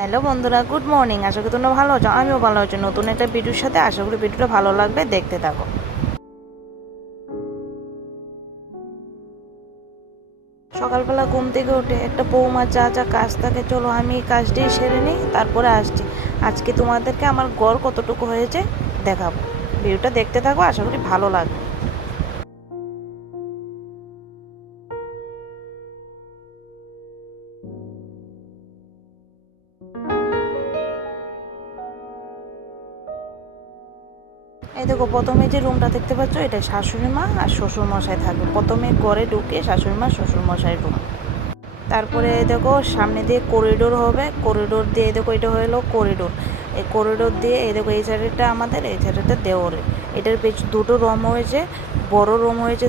Hello বন্ধুরা, good morning. আশা করি তোমরা ভালো আছো, আমিও ভালো আছি। নতুন একটা ভিডিওর সাথে আশা করি ভিডিওটা ভালো লাগবে, দেখতে থাকো। সকালবেলা ঘুম থেকে উঠে একটা বৌমার যা যা কাজ থাকে, চলো আমি এই কাজটি সেরে নিই, তারপরে আসছি। আজকে তোমাদেরকে আমার গড় কতটুকু হয়েছে দেখাবো। ভিডিওটা দেখতে থাকো, আশা করি ভালো লাগবে। এই দেখো, প্রথমে যে রুমটা দেখতে পাচ্ছ, এটা শাশুড়ি মা আর শ্বশুর মশাই থাকবে। প্রথমে ঘরে ঢুকে শাশুড়ি মা শ্বশুর মশাই রুম, তারপরে দেখো সামনে দিয়ে করিডোর হবে। করিডোর দিয়ে দেখো, এটা হলো করিডোর। এই করিডোর দিয়ে এই দেখো, এই সাইডেরটা আমাদের, এই সাইডেরটা দেওরের। এটার দুটো রুম হয়েছে, বড় রুম হয়েছে।